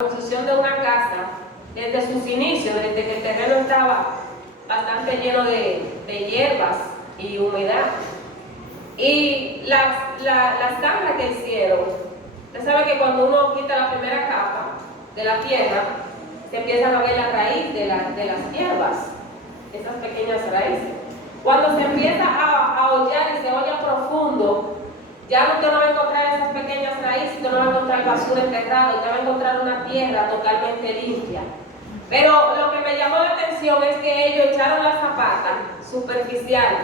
construcción de una casa, desde sus inicios, desde que el terreno estaba bastante lleno de hierbas y humedad. Y las tablas que hicieron, usted sabe que cuando uno quita la primera capa de la tierra, se empiezan a ver la raíz de las hierbas, esas pequeñas raíces. Cuando se empieza a hollar y se holla profundo, ya usted no va a encontrar esas pequeñas raíces, usted no va a encontrar basura enterrada, usted va a encontrar una tierra totalmente limpia. Pero lo que me llamó la atención es que ellos echaron la zapata superficial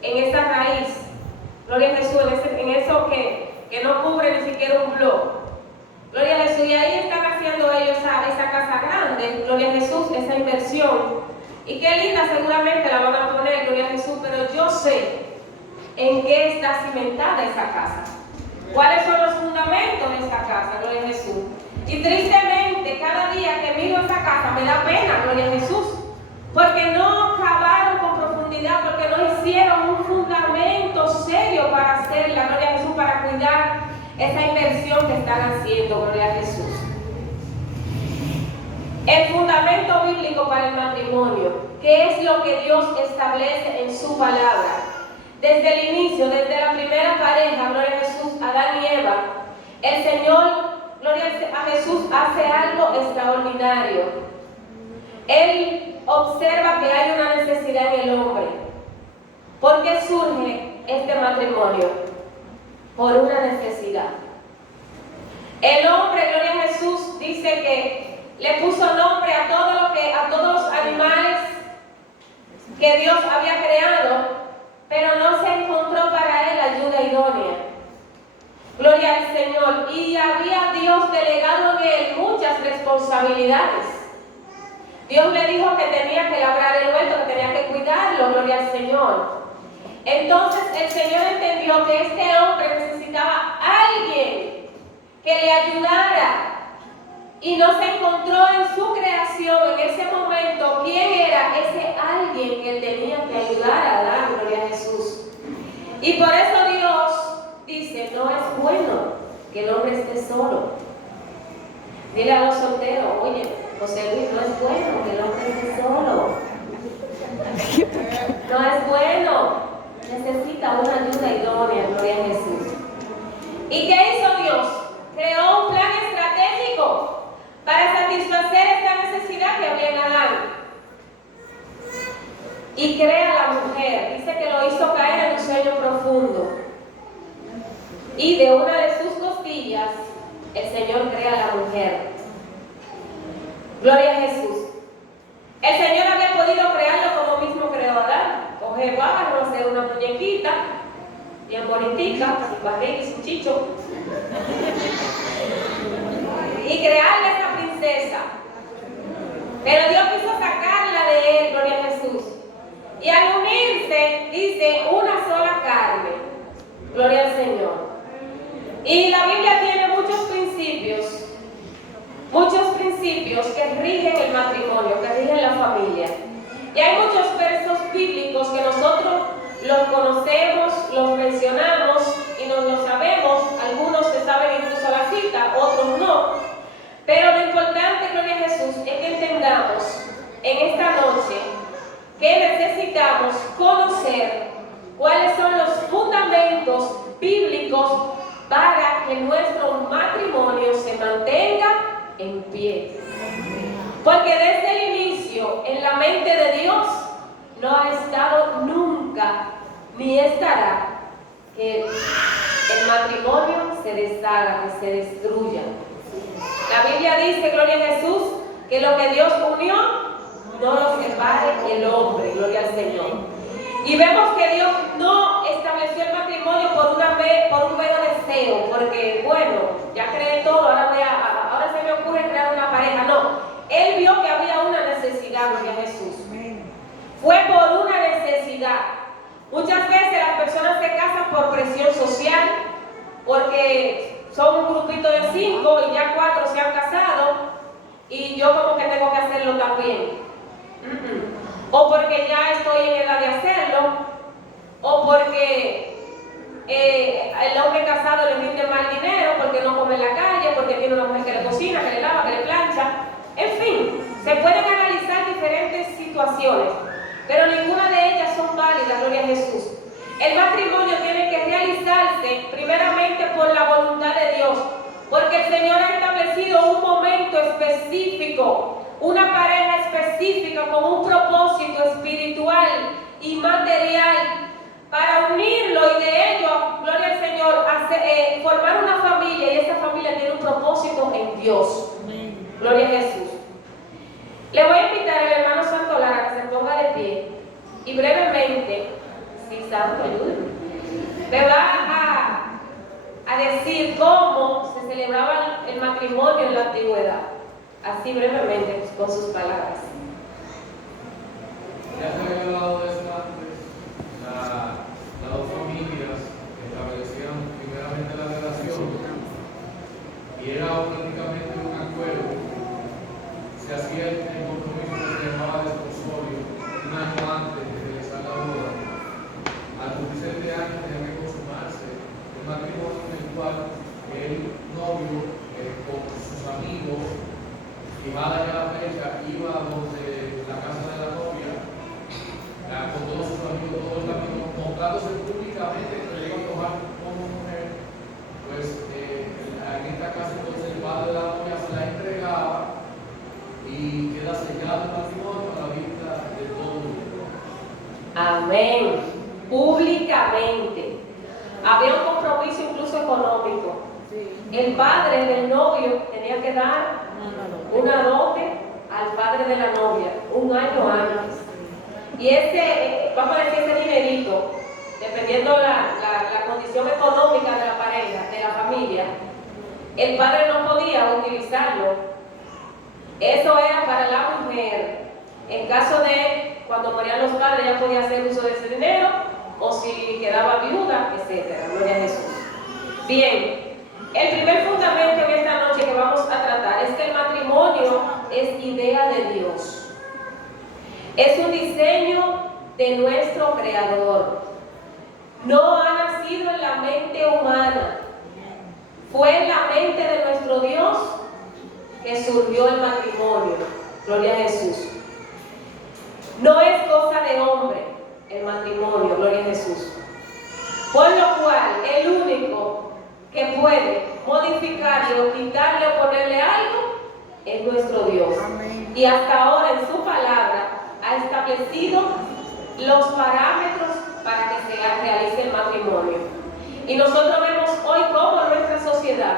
en esa raíz, gloria a Jesús, en eso que no cubre ni siquiera un blog. Gloria a Jesús, y ahí están haciendo ellos esa casa grande, gloria a Jesús, esa inversión. Y qué linda seguramente la van a poner, gloria a Jesús, pero yo sé en qué está cimentada esa casa. ¿Cuáles son los fundamentos de esa casa, gloria a Jesús? Y tristemente, cada día que miro esa casa me da pena, gloria a Jesús, porque no cavaron con profundidad, porque no hicieron un fundamento serio para hacerla, gloria a Jesús, para cuidar esa inversión que están haciendo, gloria a Jesús. El fundamento bíblico para el matrimonio, ¿qué es lo que Dios establece en su palabra? Desde el inicio, desde la primera pareja, gloria a Jesús, Adán y Eva, el Señor, gloria a Jesús, hace algo extraordinario. Él observa que hay una necesidad en el hombre. ¿Por qué surge este matrimonio? Por una necesidad. El hombre, gloria a Jesús, dice que le puso nombre a todos los animales que Dios había creado, pero no se encontró para él ayuda idónea. Gloria al Señor. Y había Dios delegado en él muchas responsabilidades. Dios le dijo que tenía que labrar el huerto, que tenía que cuidarlo, gloria al Señor. Entonces el Señor entendió que este hombre necesitaba a alguien que le ayudara. Y no se encontró en su creación, en ese momento, quién era ese alguien que él tenía que ayudar a Adán, gloria a Jesús. Y por eso Dios dice, no es bueno que el hombre esté solo. Dile a los solteros, oye, José Luis, no es bueno que el hombre esté solo. No es bueno, necesita una ayuda idónea, gloria a Jesús. ¿Y qué hizo Dios? Creó un plan estratégico para satisfacer esta necesidad que había en Adán. Y crea a la mujer, dice que lo hizo caer en un sueño profundo. Y de una de sus costillas, el Señor crea a la mujer. Gloria a Jesús. El Señor había podido crearlo como mismo creó a Adán. Coger barro, hacer una muñequita, bien bonitica, sin barriga y sin chicho. Y crearle esa princesa. Pero Dios quiso sacarla de él, gloria a Jesús. Y al unirse, dice, una sola carne. Gloria al Señor. Y la Biblia tiene muchos principios que rigen el matrimonio, que rigen la familia. Y hay muchos versos bíblicos que nosotros los conocemos, los mencionamos y nos lo sabemos. Algunos se saben incluso la cita, otros no. Pero lo importante, gloria a Jesús, es que entendamos en esta noche que necesitamos conocer cuáles son los fundamentos bíblicos para que nuestro matrimonio se mantenga en pie. Porque desde el inicio, en la mente de Dios, no ha estado nunca, ni estará, que el matrimonio se deshaga, que se destruya. La Biblia dice, gloria a Jesús, que lo que Dios unió, no lo separe el hombre, gloria al Señor. Y vemos que Dios no estableció el matrimonio por un mero deseo, porque bueno, ya creé todo, ahora se me ocurre crear una pareja. No, Él vio que había una necesidad, gloria a Jesús. Fue por una necesidad. Muchas veces las personas se casan por presión social, porque son un grupito de 5 y ya 4 se han casado y yo como que tengo que hacerlo también. O porque ya estoy en edad de hacerlo, o porque el hombre casado le rinde mal dinero, porque no come en la calle, porque tiene una mujer que le cocina, que le lava, que le plancha. En fin, se pueden analizar diferentes situaciones, pero ninguna de ellas son válidas, gloria a Jesús. El matrimonio tiene que realizarse primeramente por la voluntad de Dios, porque el Señor ha establecido un momento específico, una pareja específica con un propósito espiritual y material para unirlo y de ello, gloria al Señor, formar una familia, y esa familia tiene un propósito en Dios. Gloria a Jesús. Le voy a invitar al hermano Santo Lara a que se ponga de pie y brevemente, si Santo ayude, me va a decir cómo se celebraba el matrimonio en la antigüedad, así brevemente con sus palabras. Ya se había hablado de eso antes. Las dos familias establecían primeramente la relación y era prácticamente un acuerdo. Se hacía el compromiso que se llamaba desposorio un año antes de realizar la boda. Al cumplirse 7 años tenía que consumarse un matrimonio en el cual el novio con sus amigos, fijada ya la fecha, iba donde la casa de la novia, con todos sus amigos, todo el camino, mostrándose públicamente que le iba a tomar como mujer. Pues en esta casa entonces el padre de la novia se la entregaba y queda sellado el matrimonio a la vista de todo el mundo. Amén. Públicamente. Había un compromiso incluso económico. El padre del novio tenía que dar una dote al padre de la novia un año antes. Y vamos a decir, ese dinerito, dependiendo la condición económica de la pareja, de la familia, el padre no podía utilizarlo. Eso era para la mujer. En caso de cuando morían los padres, ella podía hacer uso de ese dinero, o si quedaba viuda, etc. Gloria a Jesús. Bien, el primer fundamento en esta noche que vamos a tratar es que el matrimonio es idea de Dios. Es un diseño de nuestro Creador. No ha nacido en la mente humana. Fue en la mente de nuestro Dios que surgió el matrimonio. Gloria a Jesús. No es cosa de hombre el matrimonio. Gloria a Jesús. Por lo cual, el único que puede modificarle o quitarle o ponerle algo es nuestro Dios. Amén. Y hasta ahora en su palabra ha establecido los parámetros para que se realice el matrimonio. Y nosotros vemos hoy cómo nuestra sociedad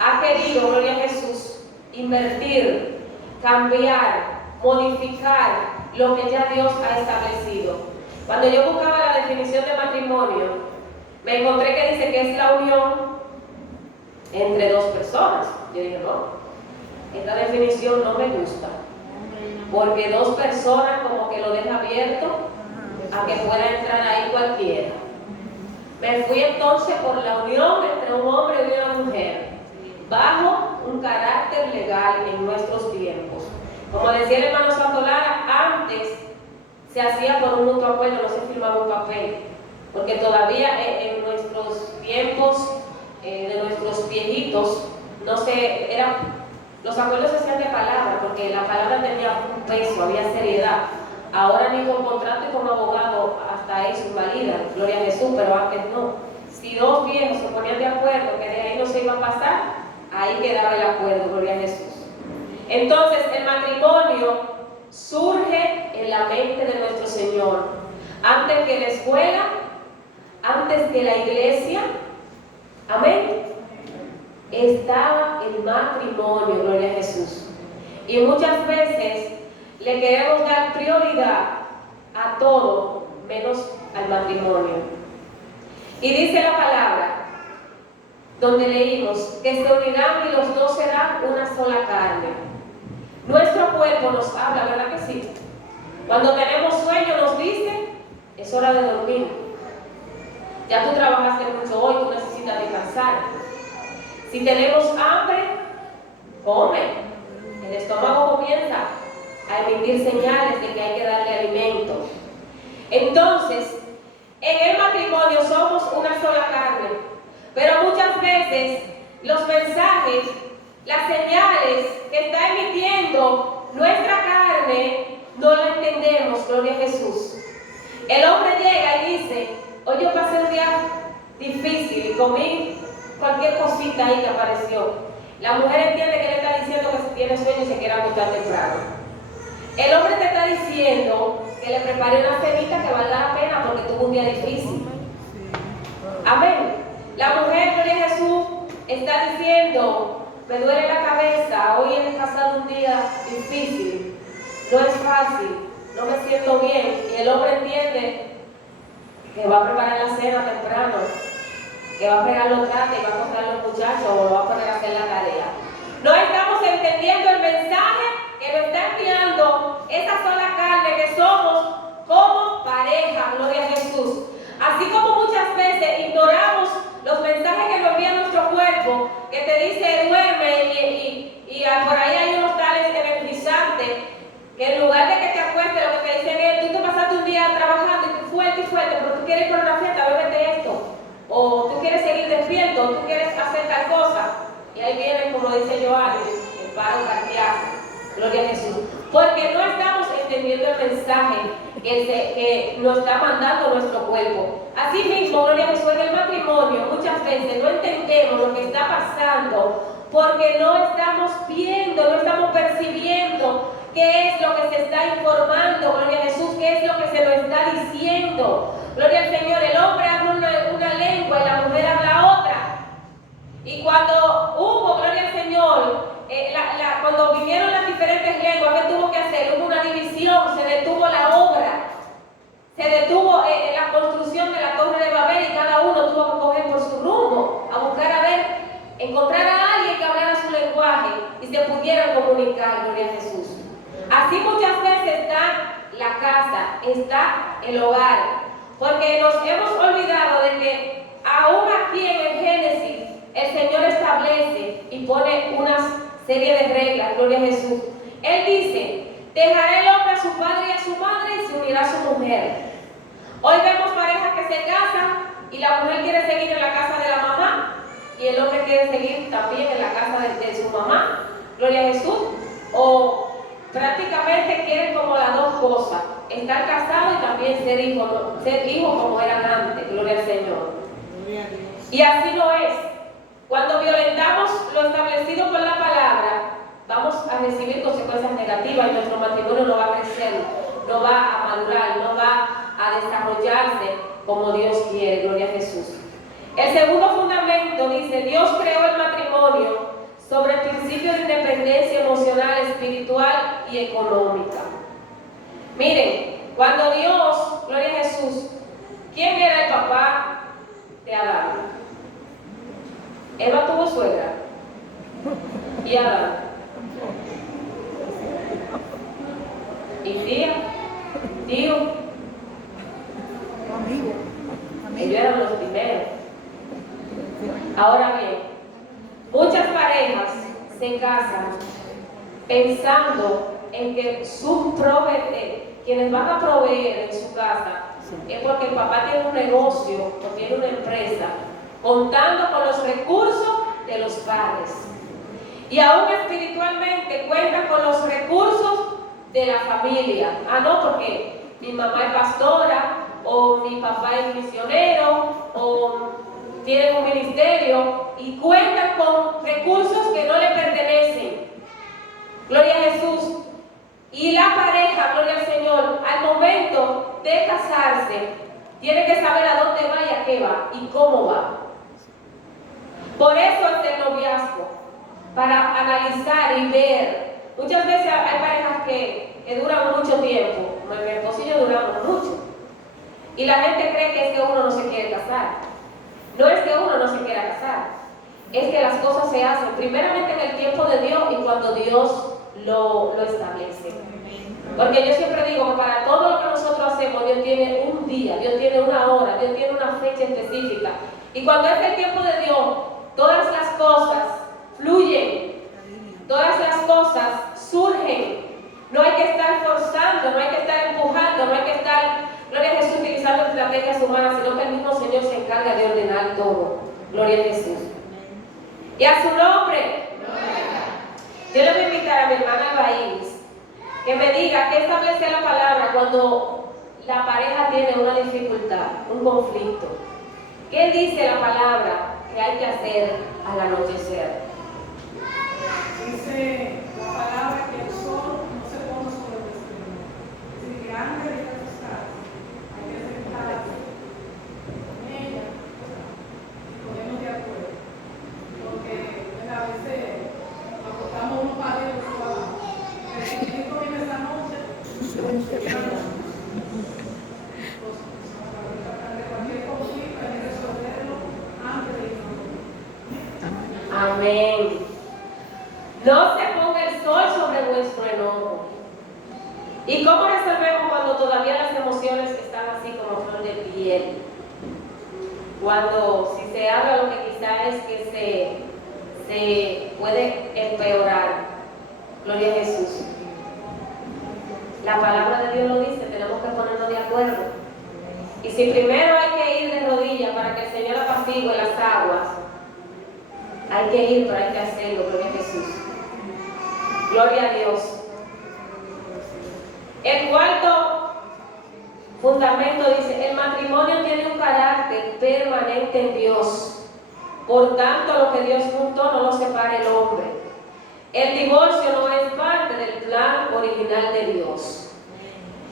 ha querido, gloria a Jesús, invertir, cambiar, modificar lo que ya Dios ha establecido. Cuando yo buscaba la definición de matrimonio, me encontré que dice que es la unión entre dos personas. Yo dije, no, esta definición no me gusta, porque dos personas como que lo deja abierto a que pueda entrar ahí cualquiera. Me fui entonces por la unión entre un hombre y una mujer, bajo un carácter legal en nuestros tiempos. Como decía el hermano Santo Lara, antes se hacía por un mutuo acuerdo, no se firmaba un papel, porque todavía en nuestros tiempos, de nuestros viejitos, los acuerdos se hacían de palabra, porque la palabra tenía un peso, había seriedad. Ahora ni con contrato y con abogado hasta eso invalida, gloria a Jesús, pero antes no. Si dos viejos se ponían de acuerdo que de ahí no se iba a pasar, ahí quedaba el acuerdo, gloria a Jesús. Entonces el matrimonio surge en la mente de nuestro Señor. Antes que la escuela, antes que la iglesia, amén, estaba el matrimonio, gloria a Jesús. Y muchas veces le queremos dar prioridad a todo menos al matrimonio. Y dice la palabra, donde leímos, que se unirán y los dos serán una sola carne. Nuestro cuerpo nos habla, ¿verdad que sí? Cuando tenemos sueño nos dice, es hora de dormir. Ya tú trabajaste mucho hoy, tú necesitas descansar. Si tenemos hambre, come. El estómago comienza a emitir señales de que hay que darle alimento. Entonces, en el matrimonio somos una sola carne, pero muchas veces los mensajes las señales que está emitiendo nuestra carne, no la entendemos, gloria a Jesús. El hombre llega y dice, hoy yo pasé un día difícil y comí cualquier cosita ahí que apareció. La mujer entiende que le está diciendo que tiene sueño y se quiere acostar temprano. El hombre te está diciendo que le prepare una cenita que valga la pena porque tuvo un día difícil. Amén. La mujer, gloria a Jesús, está diciendo, me duele la cabeza, hoy he pasado un día difícil, no es fácil, no me siento bien. Y el hombre entiende que va a preparar la cena temprano, que va a fregar los trates y va a acostar a los muchachos o lo va a poner a hacer la tarea. No estamos entendiendo el mensaje que nos está enviando esa sola carne que somos como pareja, gloria a Jesús. Así como muchas veces ignoramos los mensajes que nos envía nuestro cuerpo, que te dice duerme y por ahí hay unos tales energizantes que en lugar de que te acuestes, lo que te dicen es, tú te pasaste un día trabajando y fuerte, pero tú quieres ir por una fiesta, bébete esto. O tú quieres seguir despierto, o tú quieres hacer tal cosa. Y ahí viene, como dice Joan, el paro cardíaco. Gloria a Jesús. Porque no estamos entendiendo el mensaje que nos está mandando nuestro cuerpo. Así mismo, gloria a Jesús, en el matrimonio muchas veces no entendemos lo que está pasando porque no estamos viendo, no estamos percibiendo qué es lo que se está informando, gloria a Jesús, qué es lo que se nos está diciendo. Gloria al Señor, el hombre habla una lengua y la mujer habla otra. Y cuando hubo, gloria al Señor, cuando vinieron las diferentes lenguas, ¿qué tuvo que hacer? Hubo una división, se detuvo la obra, se detuvo la construcción de la Torre de Babel y cada uno tuvo que coger por su rumbo, a buscar a ver, encontrar a alguien que hablara su lenguaje y se pudieran comunicar, gloria a Jesús. Así muchas veces está la casa, está el hogar, porque nos hemos olvidado de que aún aquí en el Génesis el Señor establece y pone una serie de reglas, gloria a Jesús. Él dice, dejará el hombre a su padre y a su madre y se unirá a su mujer. Hoy vemos parejas que se casan y la mujer quiere seguir en la casa de la mamá y el hombre quiere seguir también en la casa de su mamá, gloria a Jesús. O prácticamente quieren como las dos cosas, estar casados y también ser hijos como eran antes, gloria al Señor. Y así no es. Cuando violentamos lo establecido por la palabra, vamos a recibir consecuencias negativas y nuestro matrimonio no va a crecer, no va a madurar, no va a desarrollarse como Dios quiere, gloria a Jesús. El segundo fundamento dice, Dios creó el matrimonio sobre el principio de independencia emocional, espiritual y económica. Miren, cuando Dios, gloria a Jesús, ¿quién era el papá de Adán? Eva tuvo suegra y Adán. Y tía, tío. Ellos eran los primeros. Ahora bien, muchas parejas se casan pensando en que quienes van a proveer en su casa es porque el papá tiene un negocio o tiene una empresa, contando con los recursos de los padres. Y aún espiritualmente cuentan con los recursos de la familia. No, porque mi mamá es pastora, o mi papá es misionero, o tienen un ministerio, y cuentan con recursos que no le pertenecen. Gloria a Jesús. Y la pareja, gloria al Señor, al momento de casarse, tiene que saber a dónde va y a qué va, y cómo va. Por eso es el noviazgo, para analizar y ver. Muchas veces hay parejas que duran mucho tiempo. Mi esposo y yo duramos mucho. Y la gente cree que es que uno no se quiere casar. No es que uno no se quiera casar. Es que las cosas se hacen primeramente en el tiempo de Dios y cuando Dios lo establece. Porque yo siempre digo que para todo lo que nosotros hacemos, Dios tiene un día, Dios tiene una hora, Dios tiene una fecha específica. Y cuando es el tiempo de Dios, todas las cosas fluyen, todas las cosas surgen. No hay que estar forzando, no hay que estar empujando, no hay que estar, gloria a Jesús, utilizando estrategias humanas, sino que el mismo Señor se encarga de ordenar todo. Gloria a Jesús. Y a su nombre. Yo le voy a invitar a mi hermana Albaíris que me diga qué establece la palabra cuando la pareja tiene una dificultad, un conflicto. ¿Qué dice la palabra que hay que hacer al anochecer? Dice la palabra que el sol no se pone sobre el destino. Es decir, que antes de acostarse hay que sentarse con ella y ponernos de acuerdo. Porque a veces nos acostamos unos padres de trabajo. Pero si el hijo viene esa noche, de cualquier conflicto hay que resolverlo antes de irnos a dormir. Amén. No se ponga el sol sobre vuestro enojo. ¿Y cómo resolvemos cuando todavía las emociones están así como flor de piel? Cuando si se habla lo que quizá es que se puede empeorar. Gloria a Jesús. La palabra de Dios lo dice, tenemos que ponernos de acuerdo. Y si primero hay que ir de rodillas para que el Señor apacigüe las aguas, hay que ir, pero hay que hacerlo. Gloria a Jesús. Gloria a Dios. El cuarto fundamento dice, el matrimonio tiene un carácter permanente en Dios. Por tanto, lo que Dios juntó no lo separa el hombre. El divorcio no es parte del plan original de Dios.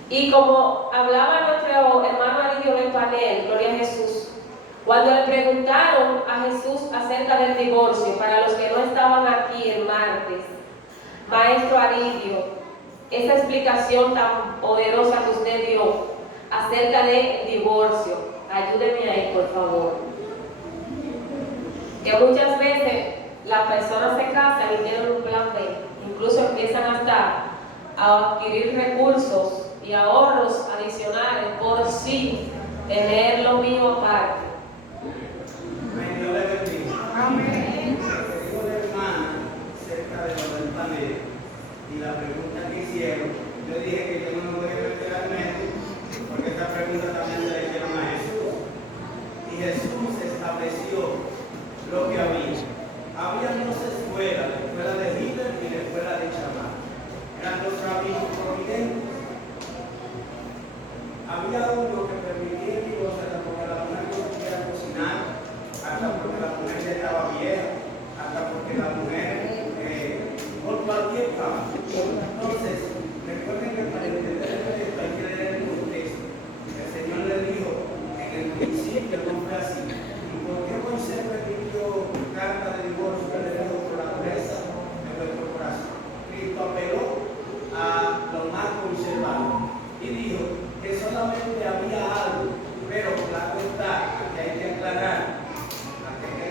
Y como hablaba nuestro hermano Aridio en el panel, Gloria a Jesús, cuando le preguntaron a Jesús acerca del divorcio, para los que no estaban aquí el martes, Maestro Aridio, esa explicación tan poderosa que usted dio acerca del divorcio, ayúdeme ahí, por favor. Que muchas veces las personas se casan y tienen un plan B, incluso empiezan hasta a adquirir recursos y ahorros adicionales por sí tener lo mío aparte. Dios le bendiga. Amén. Dijo la hermana cerca de los del panel y la pregunta que hicieron, yo dije que yo no me voy a meter al medio porque esta pregunta también se la hicieron a Jesús. Y Jesús estableció lo que había. Había dos escuelas, la escuela de Hitler y la escuela de Chamán. Eran dos rabinos providentes. Había uno que permitía el divorcio porque la mujer no quería cocinar, hasta porque la mujer ya estaba vieja, hasta porque la mujer por cualquier causa. Entonces, recuerden que para entender esto hay que leer el contexto. El Señor le dijo, en el principio no fue así. ¿Y por qué Moisés permitió carta de divorcio? Él le dijo por la dureza de nuestro corazón. Cristo apeló a lo más conservador y dijo que solamente había algo, pero claro está, aquí hay que aclarar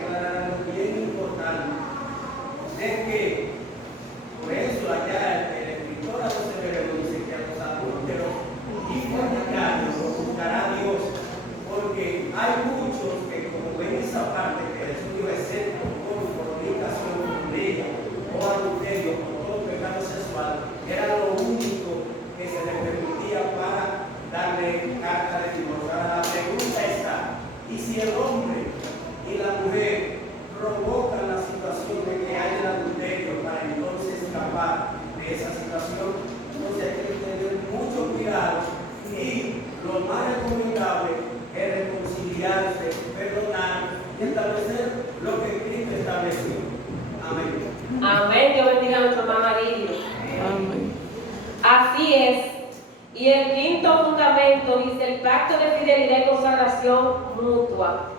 algo bien importante, de que por eso allá el escritor a los hebreos dice que a los adúlteros y fornicarios los buscará Dios, porque hay muchos que como ven esa parte que Jesús dijo, excepto por fornicación con ella o adulterio o todo pecado sexual, era lo único que se le permitía para darle carta de divorcio. Ahora la pregunta está, ¿y si el hombre y la mujer provocan la situación de que haya el adulterio para entonces escapar de esa situación? Entonces hay que tener mucho cuidado y lo más recomendable es reconciliarse, perdonar y establecer lo que Cristo estableció. Amén. Amén. Dios bendiga a nuestro hermano Aridio. Amén. Así es. Y el quinto fundamento dice el pacto de fidelidad y consagración mutua.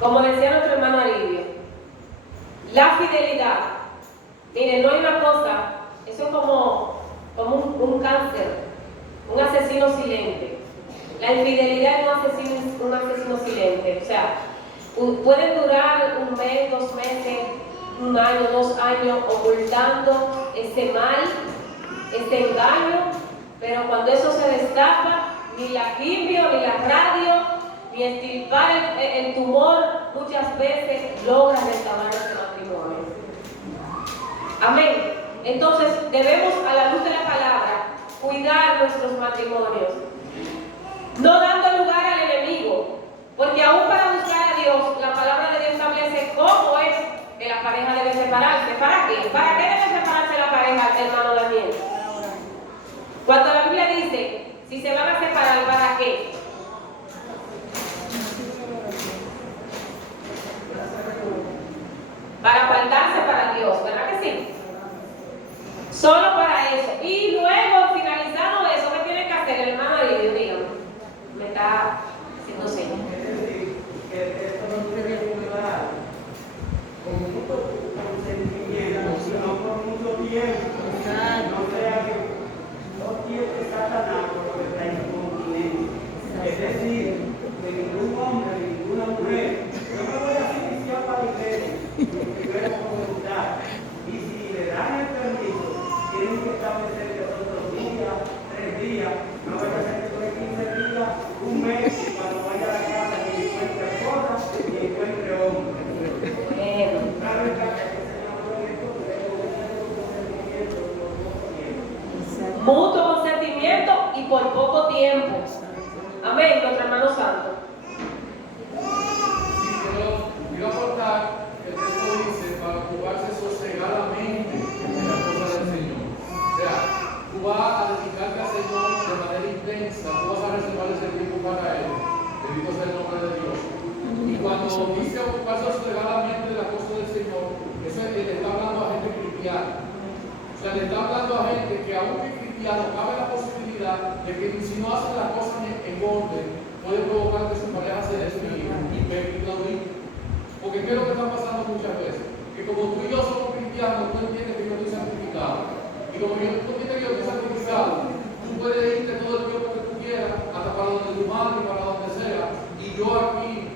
Como decía nuestro hermano Aridio, la fidelidad, miren, no hay una cosa, eso es como un cáncer, un asesino silente. La infidelidad es un asesino silente. O sea, pueden durar un mes, 2 meses, 1 año, 2 años ocultando ese mal, ese engaño, pero cuando eso se destapa, ni la quimio, ni la radio, ni extirpar el tumor, muchas veces logra restaurar ese matrimonio. Amén. Entonces, debemos, a la luz de la palabra, cuidar nuestros matrimonios, no dando lugar al enemigo, porque aún para buscar a Dios, la palabra de Dios establece cómo es que la pareja debe separarse. ¿Para qué? ¿Para qué debe separarse la pareja, hermano Daniel? Cuando la Biblia dice, si se van a separar, ¿para qué? Para apartarse para Dios, ¿verdad que sí? Solo para eso. Y luego, finalizado eso, ¿qué tiene que hacer el hermano Lidio? Dígame. Me está haciendo señas. Es decir, que esto no tiene que durar con mucho consentimiento, sino por mucho tiempo. No sea que no tiene Satanás por lo que trae incontinencia. Es decir, que ningún hombre, ninguna mujer, yo me voy a iniciar para la iglesia, porque yo era por voluntad. Y si le dan el permiso, tienen que establecer que son 2 días, 3 días, no vaya a ser que por 15 días, un mes, y cuando vaya a la casa que encuentre cosas y encuentre hombres. Bueno. Claro está que el Señor lo esto, pero consentimiento por poco tiempo. Mutuo consentimiento y por poco tiempo. Amén, nuestro hermano santo. Sí, pero quiero aportar, el texto dice, para ocuparse sosegadamente en las cosas del Señor. O sea, tú vas a dedicarte al Señor de manera intensa, tú vas a reservar ese tiempo para Él. Bendito sea el nombre de Dios. Y cuando dice ocuparse sosegadamente de las cosas del Señor, eso es que le está hablando a gente cristiana. O sea, le está hablando a gente que aunque cristiano, cabe la posibilidad de que si no hacen las cosas en orden, puede provocar que su pareja se desvíe y peque y porque ¿qué es lo que está pasando muchas veces? Que como tú y yo somos cristianos, tú entiendes que yo estoy santificado. Y como tú entiendes que yo estoy santificado, tú puedes irte todo el tiempo que tú quieras, hasta para donde tu madre, para donde sea, y yo aquí,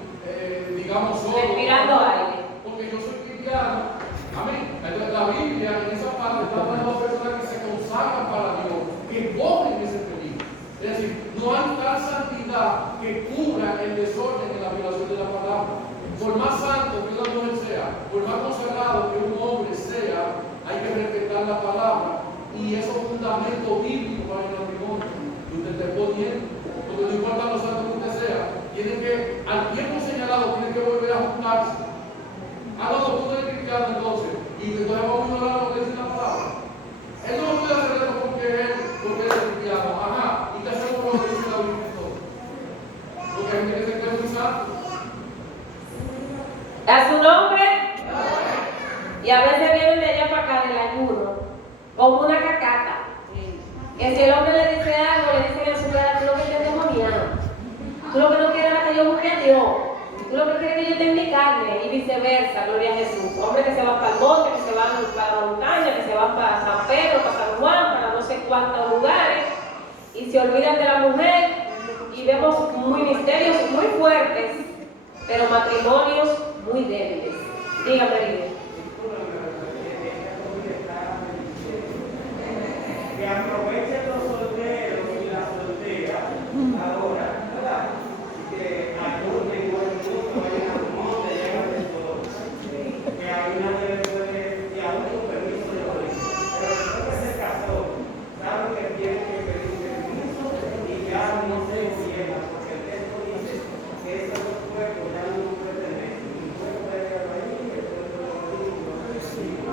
digamos, solo. Respirando aire. Porque yo soy cristiano. Amén. Entonces la Biblia en esa parte está hablando de personas que se consagran para Dios, que cogen ese peligro. Es decir, no hay tal santidad que cubra el desorden en la violación de la palabra. Por más santo que una mujer sea, por más consagrado que un hombre sea, hay que respetar la palabra y esos fundamentos bíblicos para el matrimonio que usted esté poniendo. Porque no importa lo santo que usted sea, tiene que, al tiempo señalado, tiene que volver a juntarse. Ah, no, tú no eres cristiano entonces, y entonces vamos a ignorar lo que dice la palabra. Él no puede hacer eso porque él es cristiano. Ajá, y qué hacemos con lo que dice la Biblia entonces. Porque hay gente que se cree muy santo. A su nombre. Y a veces vienen de allá para acá del ayuno, como una cacata. Que si el hombre le dice algo, le dicen en su cara, tú lo que estás demoniado. Tú lo que no quieres es que yo busque a Dios. Tú lo que quieres es que yo tenga mi carne. Y viceversa, gloria a Jesús. Hombres que se van para el monte, que se van para la montaña, que se van para San Pedro, para San Juan, para no sé cuántos lugares. Y se olvidan de la mujer. Y vemos misterios muy fuertes, pero matrimonios muy débiles. Dígame, Lidia. Que aprovechen los solteros y las solteras ahora, ¿verdad? Que ayuden con el mundo, vayan al monte, llegan de todo. Que a una debe puede, y aún con permiso de origen. Pero después que se casó, saben que tiene que pedir permiso y ya no se encierra, porque el texto dice que esos dos cuerpos ya no pertenecen. Un cuerpo de la raíz y el cuerpo de los niños.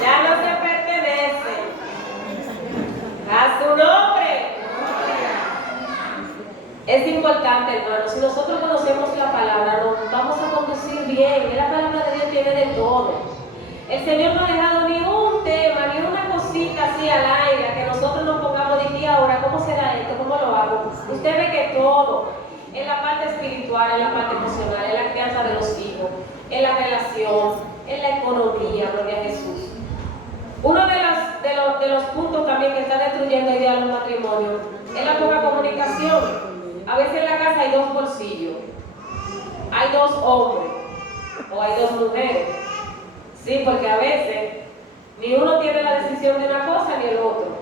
Ya no se pertenece. A su nombre. Es importante, hermano. Si nosotros conocemos la palabra, nos vamos a conducir bien. La palabra de Dios tiene de todo. El Señor no ha dejado ni un tema, ni una cosita así al aire, que nosotros nos pongamos de aquí ahora, ¿cómo será esto? ¿Cómo lo hago? Usted ve que todo, en la parte espiritual, en la parte emocional, en la crianza de los hijos, en la relación, en la economía, gloria a Jesús. Uno de los puntos también que está destruyendo hoy día los matrimonios es la poca comunicación. A veces en la casa hay 2 bolsillos, hay 2 hombres o hay 2 mujeres. Sí, porque a veces ni uno tiene la decisión de una cosa ni el otro.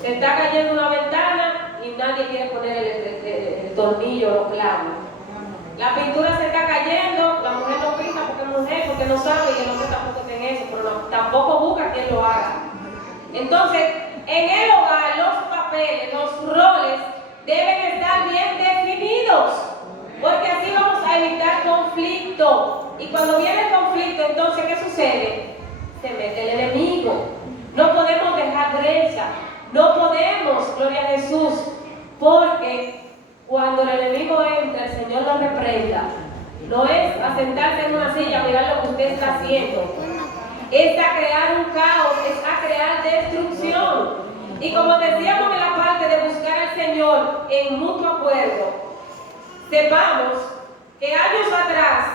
Se está cayendo una ventana y nadie quiere poner el tornillo o los clavos. La pintura se está cayendo, la mujer no pinta porque es mujer, porque no sabe, y el hombre tampoco tiene eso, pero tampoco busca quien lo haga. Entonces, en el hogar, los papeles, los roles deben estar bien definidos. unidos, porque así vamos a evitar conflicto. Y cuando viene el conflicto, entonces, ¿qué sucede? Se mete el enemigo. No podemos dejar brecha, no podemos, gloria a Jesús, porque cuando el enemigo entra, el Señor lo reprenda. No es a sentarse en una silla a mirar lo que usted está haciendo, es a crear un caos, es a crear destrucción. Y como decíamos en la parte de buscar al Señor en mutuo acuerdo, sepamos que años atrás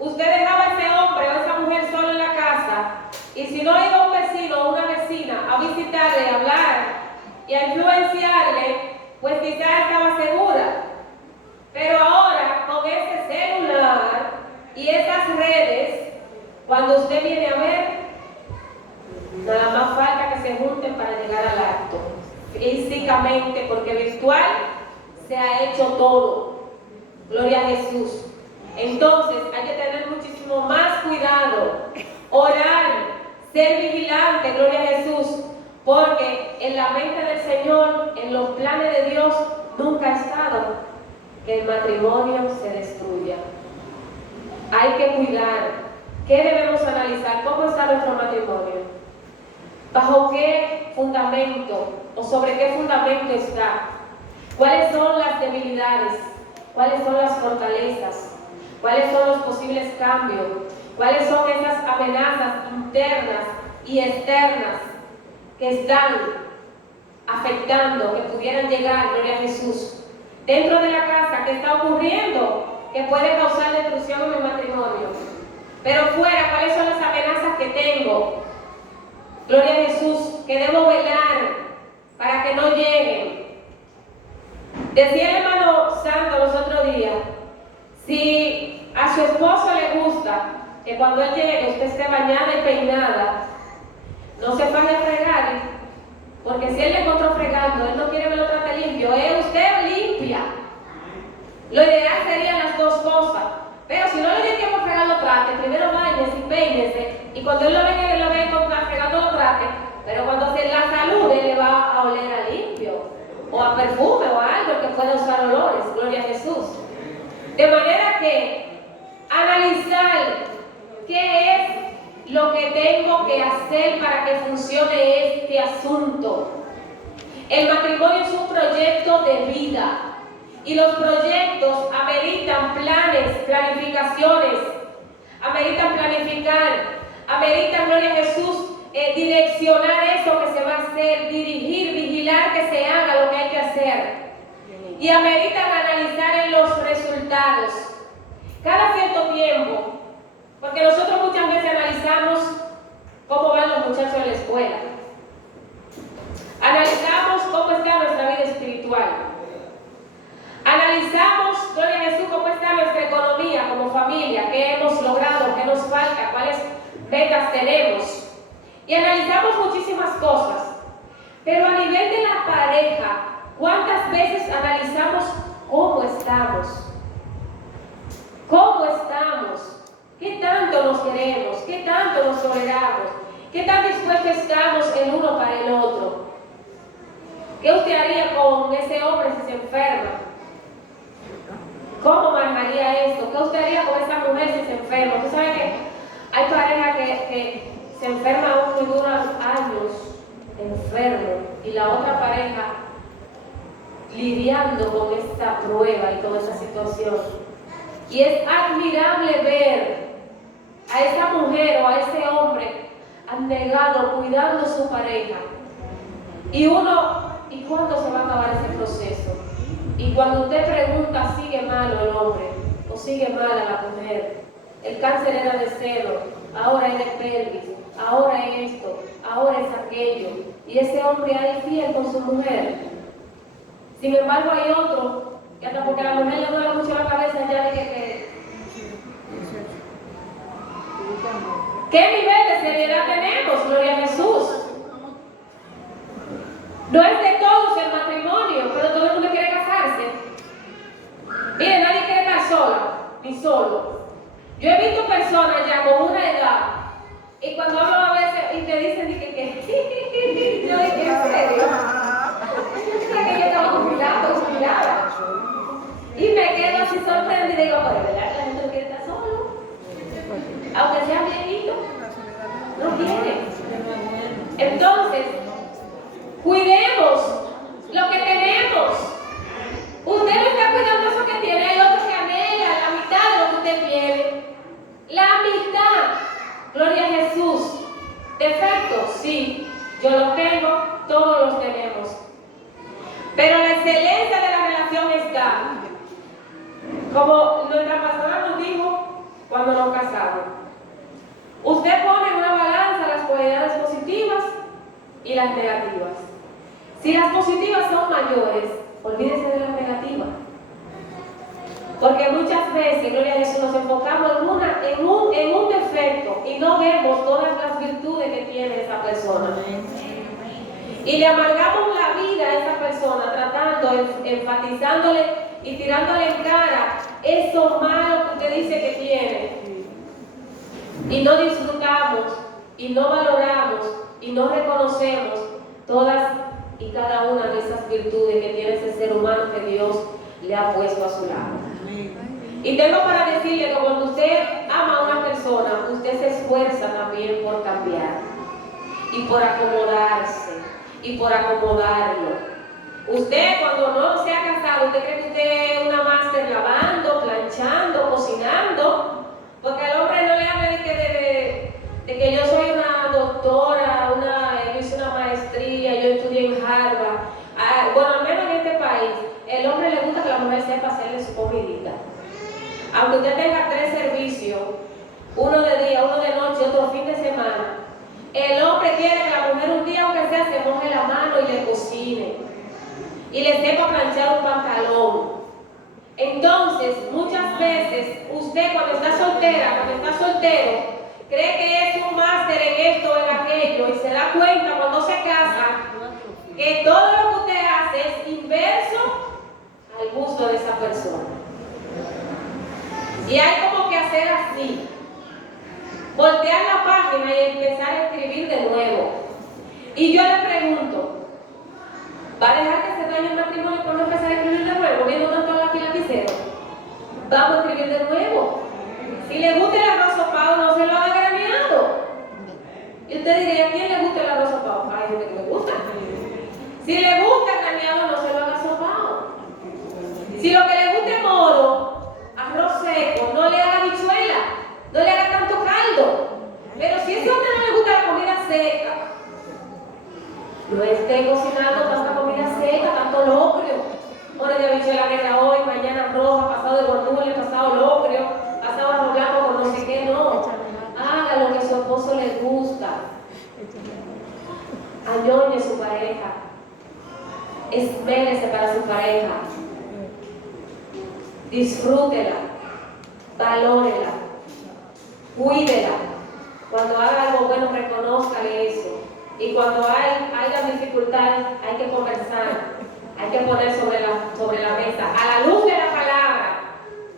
usted dejaba a ese hombre o a esa mujer solo en la casa, y si no iba un vecino o una vecina a visitarle, a hablar y a influenciarle, pues quizás estaba segura. Pero ahora, con ese celular y esas redes, cuando usted viene a ver, nada más falta que se junten para llegar al acto, físicamente, porque virtual se ha hecho todo. Gloria a Jesús. Entonces hay que tener muchísimo más cuidado, orar, ser vigilante, gloria a Jesús, porque en la mente del Señor, en los planes de Dios, nunca ha estado que el matrimonio se destruya. Hay que cuidar. ¿Qué debemos analizar? ¿Cómo está nuestro matrimonio? ¿Bajo qué fundamento o sobre qué fundamento está? ¿Cuáles son las debilidades? ¿Cuáles son las fortalezas? ¿Cuáles son los posibles cambios? ¿Cuáles son esas amenazas internas y externas que están afectando, que pudieran llegar, gloria a Jesús? Dentro de la casa, ¿qué está ocurriendo que puede causar destrucción en mi matrimonio? Pero fuera, ¿cuáles son las amenazas que tengo? Gloria a Jesús, que debo velar para que no lleguen. Decía el hermano Santo los otros días, si a su esposo le gusta que cuando él llegue usted esté bañada y peinada, no se vaya a fregar, porque si él le encontró fregando, él no quiere que lo trate limpio, usted limpia. Lo ideal serían las dos cosas, pero si no le dio tiempo a fregar los trastes, primero bañese y peínese, y cuando él lo venga, él lo va a encontrar fregando los trastes, pero cuando se la salude, le va a oler a limpio, o a perfume, o a algo que pueda usar olores, gloria a Jesús. De manera que analizar qué es lo que tengo que hacer para que funcione este asunto. El matrimonio es un proyecto de vida y los proyectos ameritan planes, planificaciones, ameritan planificar, ameritan, gloria a Jesús, direccionar eso que se va a hacer, dirigir, vigilar que se haga lo que hay que hacer. Y ameritan analizar en los resultados cada cierto tiempo, porque nosotros muchas veces analizamos cómo van los muchachos en la escuela, analizamos cómo está nuestra vida espiritual, analizamos, gloria a Jesús, cómo está nuestra economía como familia, qué hemos logrado, qué nos falta, cuáles metas tenemos, y analizamos muchísimas cosas. Pero a nivel de la pareja, ¿cuántas veces analizamos cómo estamos? ¿Cómo estamos? ¿Qué tanto nos queremos? ¿Qué tanto nos toleramos? ¿Qué tan dispuestos estamos el uno para el otro? ¿Qué usted haría con ese hombre si se enferma? ¿Cómo manejaría esto? ¿Qué usted haría con esa mujer si se enferma? Usted sabe que hay parejas que se enferman uno y duran años enfermo, y la otra pareja lidiando con esta prueba y con esa situación. Y es admirable ver a esa mujer o a ese hombre abnegado, cuidando a su pareja. Y uno, ¿y cuándo se va a acabar ese proceso? Y cuando usted pregunta, ¿sigue malo el hombre o sigue mala la mujer? El cáncer era de seno, ahora es de pelvis, ahora es esto, ahora es aquello. Y ese hombre ahí fiel con su mujer. Sin embargo, hay otro, que hasta porque a la mujer le duele mucho la cabeza, ya dije que... ¿Qué nivel de seriedad tenemos? Gloria a Jesús. No es de todos el matrimonio, pero todo el mundo quiere casarse. Mire, nadie quiere estar sola, ni solo. Yo he visto personas ya con una edad, y cuando hablo a veces, y me dicen que yo dije, ¿en serio? Que yo estaba jubilada. Y me así sorprendida y digo, pero ¿verdad que la gente no quiere estar solo? Aunque sea viejito, no quiere. Entonces, cuidemos lo que tenemos. Usted no está cuidando eso que tiene, hay otros que anhelan la mitad de lo que usted tiene. La mitad. Gloria a Jesús. Defectos, sí, yo los tengo, todos los tenemos. Pero la excelencia de la relación está, como nuestra pastora nos dijo cuando nos casamos. Usted pone en una balanza las cualidades positivas y las negativas. Si las positivas son mayores, olvídese de las negativas. Porque muchas veces, gloria a Jesús, nos enfocamos en un defecto y no vemos todas las virtudes que tiene esa persona. Y le amargamos la vida a esa persona, tratando, enfatizándole y tirándole en cara eso malo que usted dice que tiene. Y no disfrutamos, y no valoramos, y no reconocemos todas y cada una de esas virtudes que tiene ese ser humano que Dios le ha puesto a su lado. Y tengo para decirle que cuando usted ama a una persona, usted se esfuerza también por cambiar y por acomodarse y por acomodarlo. Usted cuando no se ha casado, usted cree que usted es una máster lavando, planchando, cocinando, porque al hombre no le habla de que yo soy una doctora, yo hice una maestría, yo estudié en Harvard. Bueno, al menos en este país, el hombre le gusta que la mujer sepa hacerle su comidita. Aunque usted tenga 3 servicios, uno de día, uno de noche, otro fin de semana, el hombre quiere que la mujer un día, aunque sea, se moje la mano y le cocine y le sepa planchar un pantalón. Entonces, muchas veces, usted cuando está soltera, cuando está soltero, cree que es un máster en esto o en aquello y se da cuenta cuando se casa que todo lo que usted hace es inverso al gusto de esa persona. Y hay como que hacer así, voltear la página y empezar a escribir de nuevo. Y yo le pregunto, ¿va a dejar que se dañe el matrimonio por no empezar a escribir de nuevo, viendo tanto lapicero? Vamos a escribir de nuevo. Si le gusta el arroz sopado, no se lo haga graneado. Y usted diría, ¿a quién le gusta el arroz sopado? Hay gente que le gusta. Si le gusta el graneado, no se lo haga sopado. Si lo que le gusta es moro, arroz seco, no le haga habichuela, no le haga tanto caldo. Pero si es que a usted no le gusta la comida seca, no esté cocinando tanta comida seca, tanto locrio. Hora de habichuela negra hoy, mañana roja, pasado de guandule, pasado locrio, pasado arroz blanco con no sé qué, no. Haga lo que a su esposo le gusta. Añoñe su pareja. Esmérese para su pareja. Disfrútela. Valórela. Cuídela. Cuando haga algo bueno, reconózcale eso. Y cuando haya dificultades, hay que conversar. Hay que poner sobre la mesa, a la luz de la palabra,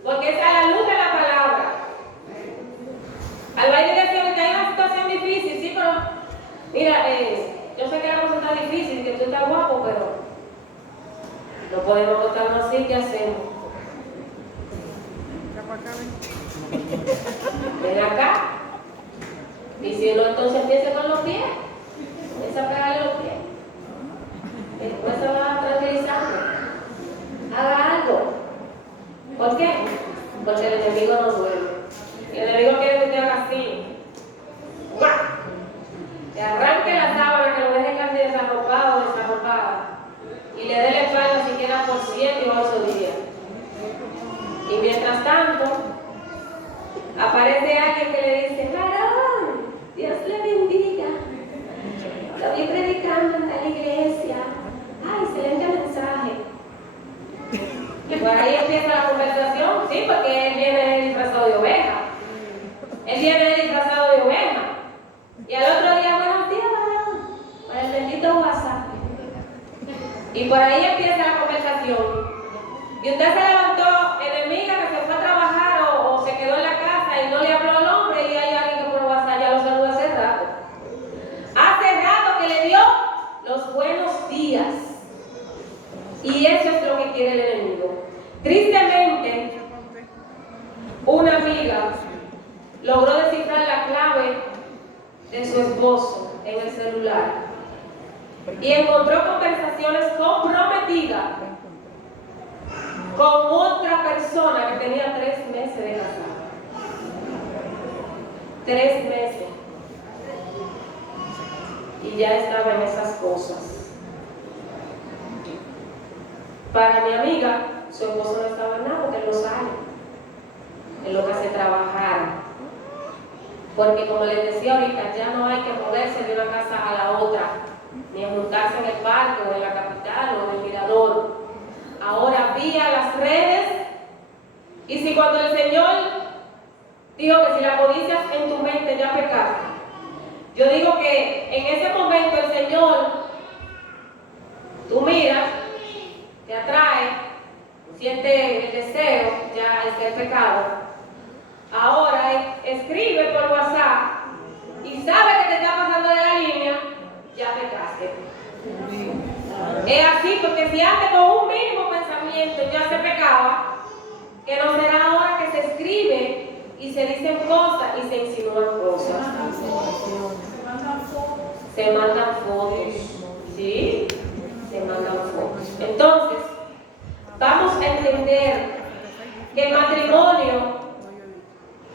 porque es a la luz de la palabra. Al baile decía que hay una situación difícil, sí, pero mira, yo sé que la cosa está difícil, que tú estás guapo, pero no podemos votarnos así, ¿qué hacemos? Ven acá. Y si no, entonces empiece con los pies. Empieza a pegarle los pies. Después se va tranquilizando. Haga algo. ¿Por qué? Porque el enemigo no duerme. Y el enemigo quiere que usted haga así. ¡Guau! Que arranque la sábana, que lo deje casi desarropado o desarropada. Y le dé la espalda siquiera por 7 o 8 días. Y mientras tanto, aparece alguien que le dice, varón, Dios le bendiga. Lo vi predicando en tal iglesia. ¡Ay, excelente mensaje! Y por ahí empieza la conversación, sí, porque él viene disfrazado de oveja. Él viene disfrazado de oveja. Y al otro día, buenos días, varón, por el bendito WhatsApp. Y por ahí empieza la conversación. Y usted se levantó, enemiga, que se fue a trabajar o se quedó en la casa y no le habló al hombre y hay alguien que por WhatsApp ya lo saluda hace rato. Hace rato que le dio los buenos días. Y eso es lo que quiere el enemigo. Tristemente, logró descifrar la clave de su esposo en el celular y encontró conversaciones comprometidas con otra persona que tenía 3 meses de casada. 3 meses. Y ya estaba en esas cosas. Para mi amiga, su esposo no estaba en nada porque él no sale. Él lo que hace es trabajar. Porque como les decía ahorita, ya no hay que moverse de una casa a la otra, ni a juntarse en el parque o en la capital o en el mirador. Ahora vía las redes, y si cuando el Señor dijo que si la codicias en tu mente ya pecaste, yo digo que en ese momento el Señor, tú miras, te atrae, sientes el deseo, ya es el pecado. Ahora escribe por WhatsApp y sabe que te está pasando de la línea, ya pecaste. Es así, porque si antes con un mínimo pensamiento ya se pecaba, que no será ahora que se escribe y se dicen cosas y se insinúan cosas. Se mandan fotos. ¿Sí? Se mandan fotos. Entonces, vamos a entender que el matrimonio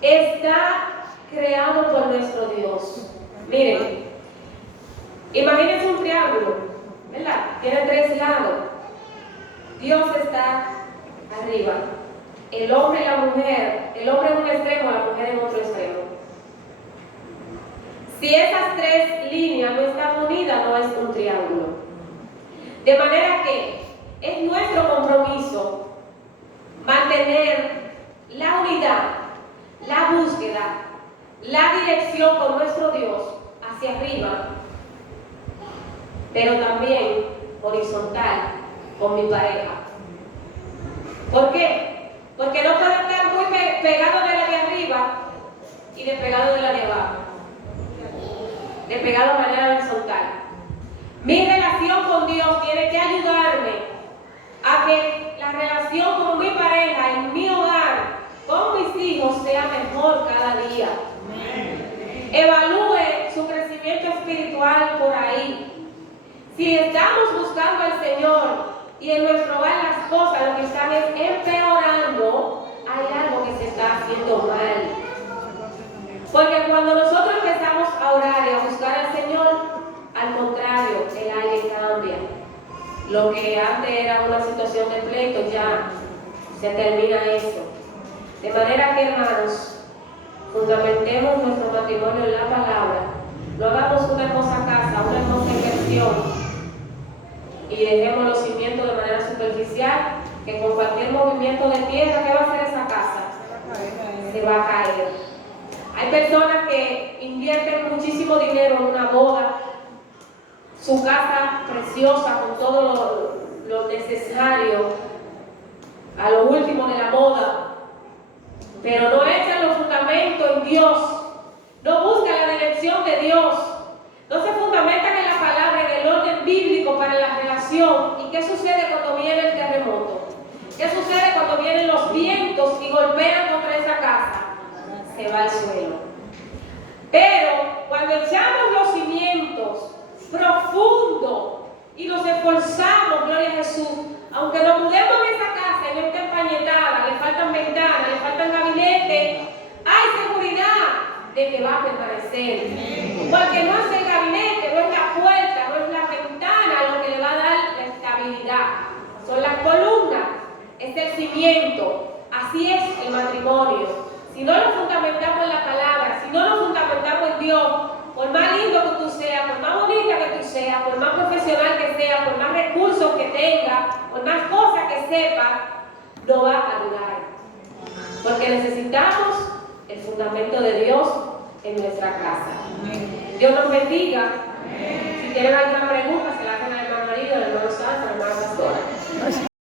está creado por nuestro Dios. Miren, imagínense un triángulo, ¿verdad? Tiene 3 lados. Dios está arriba. El hombre y la mujer, el hombre en un extremo, la mujer en otro extremo. Si esas 3 líneas no están unidas, no es un triángulo. De manera que es nuestro compromiso mantener la unidad, la búsqueda, la dirección con nuestro Dios hacia arriba, pero también horizontal con mi pareja. ¿Por qué? Porque no puedo estar muy pegado de la de arriba y despegado de la de abajo. Despegado de manera horizontal. Mi relación con Dios tiene que ayudarme a que la relación con mi pareja en mi hogar, con mis hijos, sea mejor cada día. Evalúe su crecimiento espiritual por ahí. Si estamos buscando al Señor y en nuestro hogar las cosas lo que están es empeorando, hay algo que se está haciendo mal. Porque cuando nosotros empezamos a orar y a buscar al Señor, al contrario, el aire cambia. Lo que antes era una situación de pleito, ya se termina eso. De manera que, hermanos, fundamentemos nuestro matrimonio en la palabra. No hagamos una hermosa casa, una hermosa inversión y dejemos los cimientos de manera superficial, que con cualquier movimiento de tierra, ¿qué va a hacer esa casa? Se va a caer. Hay personas que invierten muchísimo dinero en una boda, su casa preciosa con todo lo necesario, a lo último de la moda, pero no echan los fundamentos en Dios, no buscan la dirección de Dios, no se fundamentan en la palabra, en el orden bíblico para la relación. ¿Y qué sucede cuando viene el terremoto? ¿Qué sucede cuando vienen los vientos y golpean contra esa casa? Se va al suelo. Pero cuando echamos los cimientos profundo y nos esforzamos, gloria a Jesús, aunque nos mudemos en esa casa y no esté empañetada, le faltan ventanas, le faltan gabinetes, hay seguridad de que va a permanecer. Porque no es el gabinete, no es la puerta, no es la ventana lo que le va a dar la estabilidad. Son las columnas, es el cimiento. Así es el matrimonio. Si no lo fundamentamos en la palabra, si no lo fundamentamos en Dios, por más lindo que tú seas, por más bonita que tú seas, por más profesional que seas, por más recursos que tengas, por más cosas que sepas, no va a durar. Porque necesitamos el fundamento de Dios en nuestra casa. Dios nos bendiga. Si tienen alguna pregunta, se la hacen al hermano María, al hermano Santa, al hermano